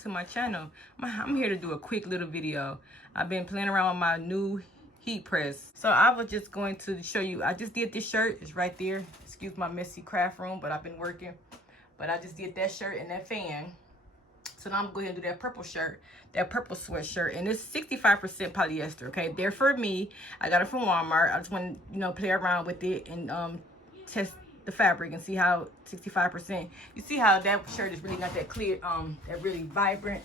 to my channel. I'm here to do a quick little video. I've been playing around with my new heat press. So I was just going to show you, I just did this shirt. It's right there. Excuse my messy craft room, but I've been working. But I just did that shirt and that fan. So now I'm gonna go ahead and do that purple shirt, that purple sweatshirt, and it's 65% polyester, okay? They're for me. I got it from Walmart. I just want to, you know, play around with it and test the fabric and see how 65%. You see how that shirt is really not that clear, that really vibrant,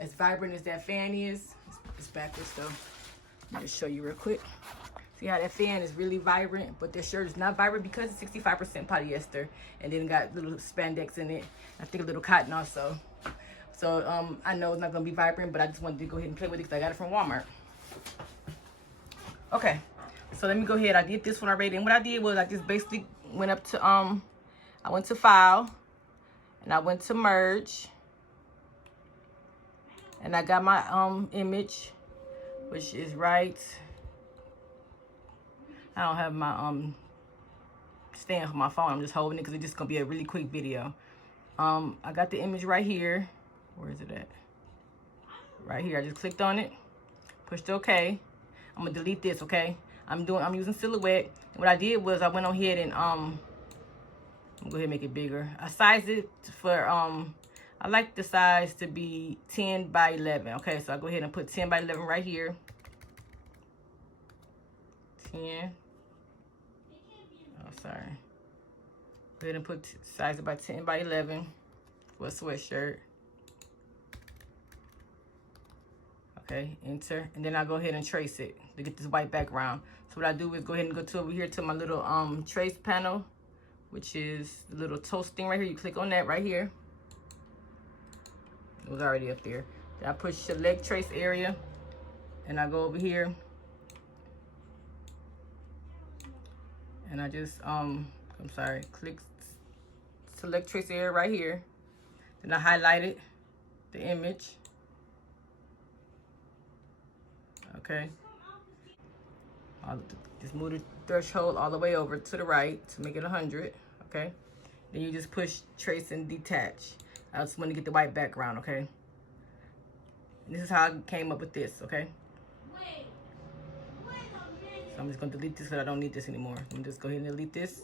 as vibrant as that fan is. It's backwards though. Let me just show you real quick. See how that fan is really vibrant, but this shirt is not vibrant because it's 65% polyester, and then got little spandex in it. I think a little cotton also. So I know it's not gonna be vibrant, but I just wanted to go ahead and play with it because I got it from Walmart. Okay, so let me go ahead. I did this one already, and what I did was I just basically went up to I went to file, and I went to merge, and I got my image, which is right. I don't have my stand for my phone. I'm just holding it because it's just gonna be a really quick video. I got the image right here. Where is it at? Right here. I just clicked on it, pushed OK. I'm gonna delete this, okay? I'm using Silhouette. And what I did was I went on ahead and I'm gonna go ahead and make it bigger. I sized it for I like the size to be 10 by 11. Okay, so I go ahead and put 10 by 11 right here. 10. Oh, sorry. Go ahead and put size about 10 by 11 for a sweatshirt. Okay, enter, and then I go ahead and trace it to get this white background. So what I do is go ahead and go to over here to my little trace panel, which is the little toast thing right here. You click on that right here. It was already up there. Then I push select trace area, and I go over here, and I just I'm sorry, click select trace area right here. Then I highlighted the image. Okay, just move the threshold all the way over to the right to make it 100. Okay, then you just push trace and detach. I just want to get the white background. Okay, and this is how I came up with this. Okay, so I'm just gonna delete this because I don't need this anymore. I'm just go ahead and delete this.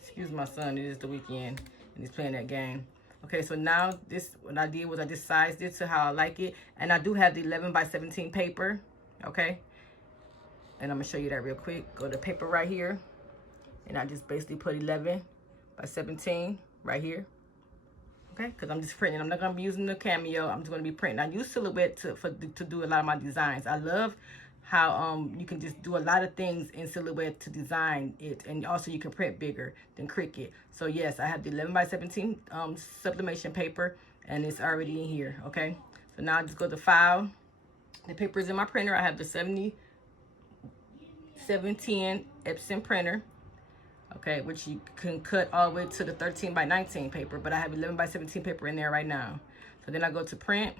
Excuse my son, it is the weekend and he's playing that game. Okay, so now this, what I did was I just sized it to how I like it. And I do have the 11 by 17 paper, okay? And I'm gonna show you that real quick. Go to paper right here. And I just basically put 11 by 17 right here. Okay, because I'm just printing. I'm not gonna be using the Cameo. I'm just gonna be printing. I use Silhouette to do a lot of my designs. I love how you can just do a lot of things in Silhouette to design it, and also you can print bigger than Cricut. So yes, I have the 11 by 17 sublimation paper, and it's already in here. Okay, so now I just go to file. The paper is in my printer. I have the 710 Epson printer, okay, which you can cut all the way to the 13 by 19 paper, but I have 11 by 17 paper in there right now. So then I go to print,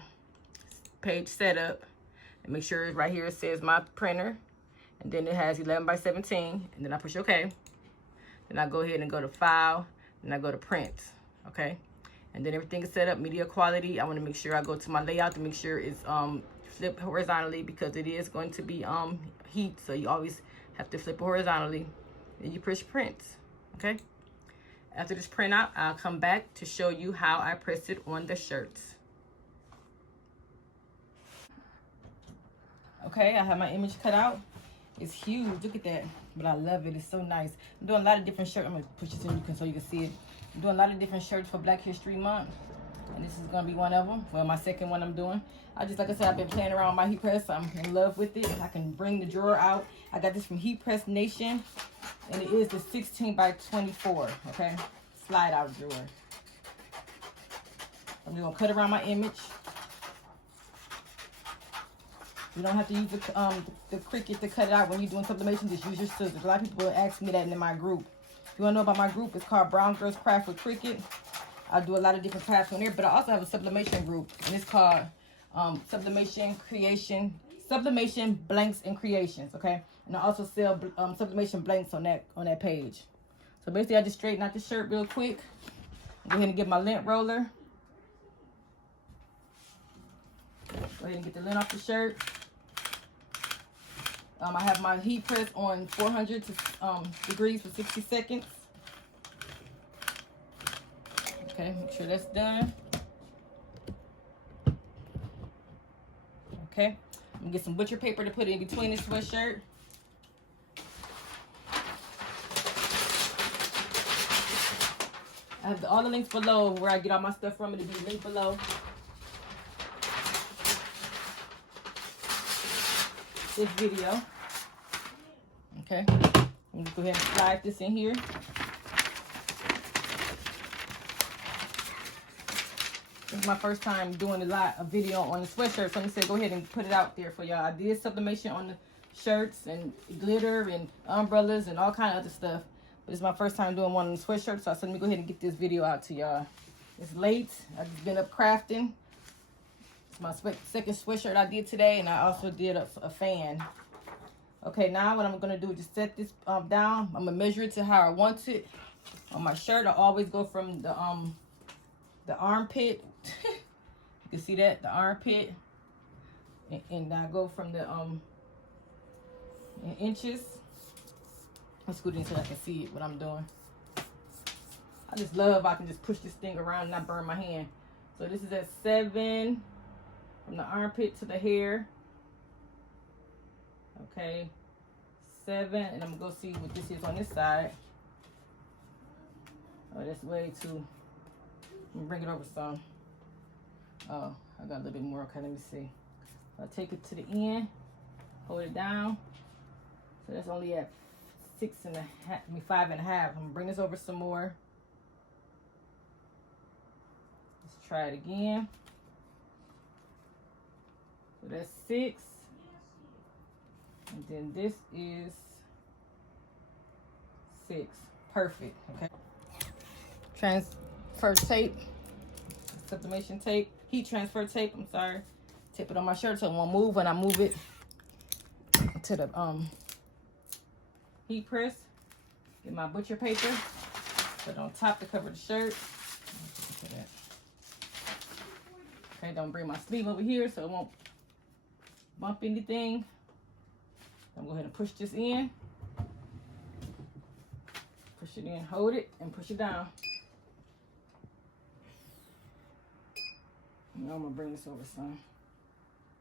page setup, and make sure right here it says my printer, and then it has 11 by 17, and then I push OK. Then I go ahead and go to file, and I go to print, okay? And then everything is set up, media quality. I want to make sure I go to my layout to make sure it's flipped horizontally, because it is going to be heat, so you always have to flip it horizontally. Then you push print, okay? After this print out, I'll come back to show you how I press it on the shirts. Okay, I have my image cut out. It's huge, look at that. But I love it, it's so nice. I'm doing a lot of different shirts. I'm gonna push this in so you can see it. I'm doing a lot of different shirts for Black History Month. And this is gonna be one of them. Well, my second one I'm doing. Like I said, I've been playing around with my heat press. I'm in love with it. I can bring the drawer out. I got this from Heat Press Nation. And it is the 16 by 24, okay? Slide out drawer. I'm just gonna cut around my image. You don't have to use the Cricut to cut it out when you're doing sublimation. Just use your scissors. A lot of people ask me that in my group. If you want to know about my group, it's called Brown Girls Craft with Cricut. I do a lot of different crafts on there, but I also have a sublimation group, and it's called Sublimation Blanks and Creations. Okay, and I also sell sublimation blanks on that page. So basically, I just straighten out the shirt real quick. Go ahead and get my lint roller. Go ahead and get the lint off the shirt. I have my heat press on 400 degrees for 60 seconds. Okay, make sure that's done. Okay, I'm gonna get some butcher paper to put in between the sweatshirt. I have all the links below where I get all my stuff from. It'll be linked below. This video. Okay, I'm gonna go ahead and slide this in here. This is my first time doing a video on the sweatshirt, so I'm gonna go ahead and put it out there for y'all. I did sublimation on the shirts and glitter and umbrellas and all kind of other stuff, but it's my first time doing one on the sweatshirt, so I said let me go ahead and get this video out to y'all. It's late. I've just been up crafting. It's my second sweatshirt I did today, and I also did a fan. Okay, now what I'm gonna do is just set this down. I'm gonna measure it to how I want it. On my shirt, I always go from the armpit. You can see that, the armpit, and I go from the in inches. Let's scoot in so I can see it, what I'm doing. I just love I can just push this thing around and not burn my hand. So this is at 7 from the armpit to the hair. Okay, 7, and I'm gonna go see what this is on this side. Oh, that's way too. Let me bring it over some. Oh, I got a little bit more. Okay, let me see. I'll take it to the end, hold it down. So that's only at 6.5, 5.5. I'm gonna bring this over some more. Let's try it again. So that's 6. And then this is 6. Perfect. Okay. Transfer tape, sublimation tape, heat transfer tape. I'm sorry. Tape it on my shirt so it won't move when I move it to the heat press. Get my butcher paper, put it on top to cover the shirt. Okay, don't bring my sleeve over here so it won't bump anything. I'm gonna go ahead and push this in. Push it in, hold it, and push it down. Now I'm gonna bring this over some.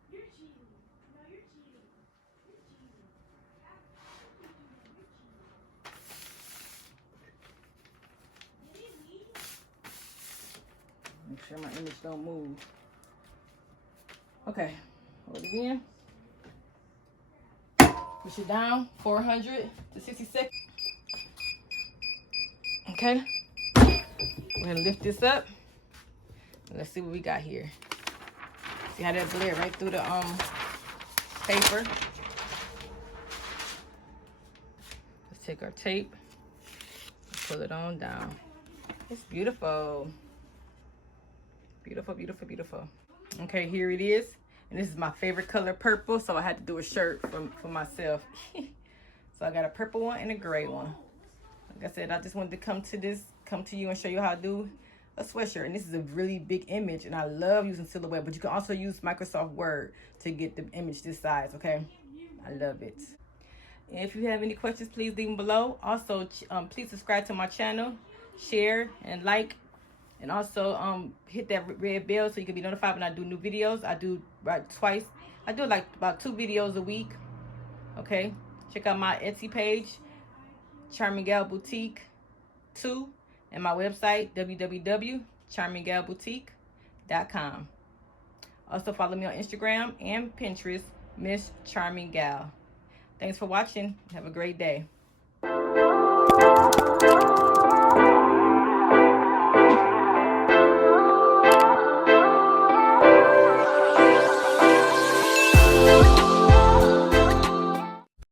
You're cheating. No, you're cheating. You're cheating. Make sure my image don't move. Okay, hold it in. Push it down, 400 to 60 seconds. Okay, we're gonna lift this up. Let's see what we got here. See how that bled right through the paper. Let's take our tape, pull it on down. It's beautiful. Beautiful, beautiful, beautiful. Okay, here it is. And this is my favorite color, purple, so I had to do a shirt for myself. So I got a purple one and a gray one. Like I said, I just wanted to come to you and show you how to do a sweatshirt. And this is a really big image, and I love using Silhouette, but you can also use Microsoft Word to get the image this size, okay? I love it. And if you have any questions, please leave them below. Also, please subscribe to my channel, share, and like. And also hit that red bell so you can be notified when I do new videos. I do twice. I do like about 2 videos a week. Okay. Check out my Etsy page, Charming Gal Boutique 2, and my website, www.charminggalboutique.com. Also follow me on Instagram and Pinterest, Miss Charming Gal. Thanks for watching. Have a great day.